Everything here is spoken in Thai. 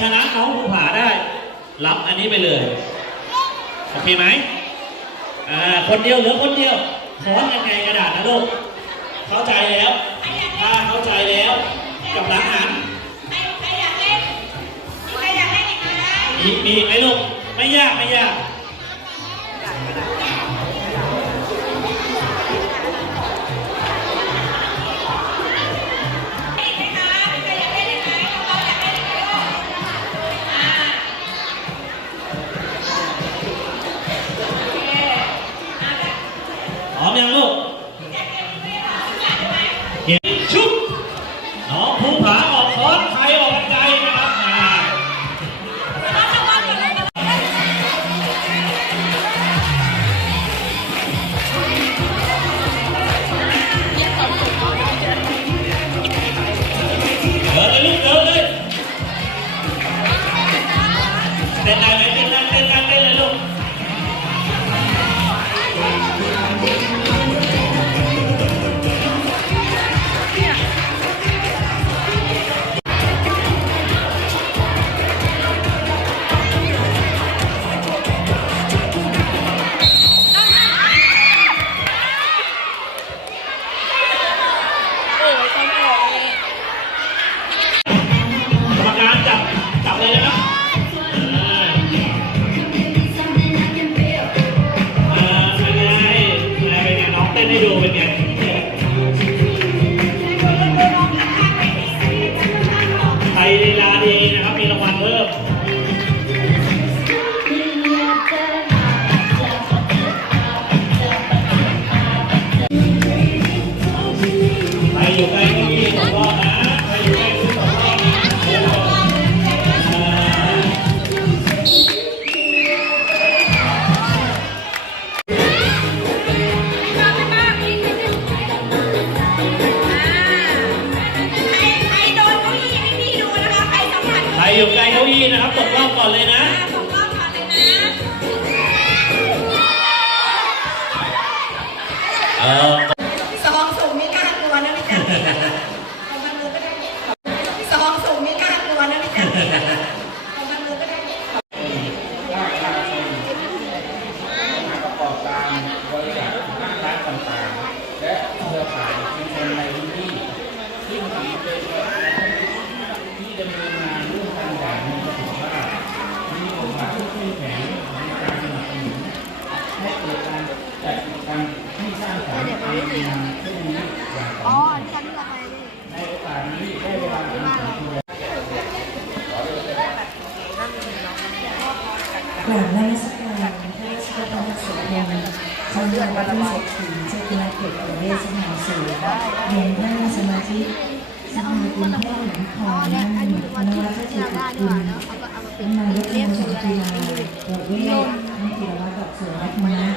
ชนะน้องภูผาได้รับอันนี้ไปเลยโอเคไหมคนเดียวเหลือคนเดียวค้อนยังไงกระดาษนะลูกเข้าใจแล้วถ้าเข้าใจแล้วกับหลังหันใครอยากเล่นใครอยากเล่นอีกไหมมีไหมลูกไม่ยากไม่ยากพร้อมยังลูกเห็นชุบน้องภูผาออกค้อนใครออกใจนะครับเดินเลยลูกเดินเลยเต้นได้ไหมเต้นได้เต้นได้เต้นเลยลูกจับเลยนะครับเป็นไงน้องเต้นให้ดูเป็นไงใครลีลาดีนะครับมีรางวัลเพิ่มใครอยู่ใกล้ก็มีสองรอบนะใครอยู่ใกล้ก็สองรอบนะใครอยู่ใกล้เก้าอี้นะครับตกรอบก่อนเลยนะตกรอบก่อนเลยนะซองสุ่มไม่กล้ากลัวนะพี่จันเอาพันมือก็ได้ซองสุ่มไม่กล้ากลัวนะพี่จันเอาพันมือก็ได้ประกอบการบริษัทห้างร้านต่างๆและเครือข่ายชุมชนในพื้นที่ที่มีเป็นที่ดำเนินงานร่วมกันอย่างมีประสิทธิภาพมีบทบาทที่เข้มแข็งในการสนับสนุนให้เกิดการจัดกิจกรรมที่สร้างสรรค์ในงานเช่นนี้อย่างต่อเนื่องในโอกาสนี้ได้เวลาเป็นของคุณกราบนมัสการพระราชทานสุขยามจังหวัดปทุมเศรษฐีเจ้าคณะเขตประเวศมหาสูรเรียนนั่งสมาธิสภากรุงเทพมหานครนั่งนวัตจิตคุณนายกองค์สุจุฬาประเวศนักกีฬาดอกเสือรัตนะ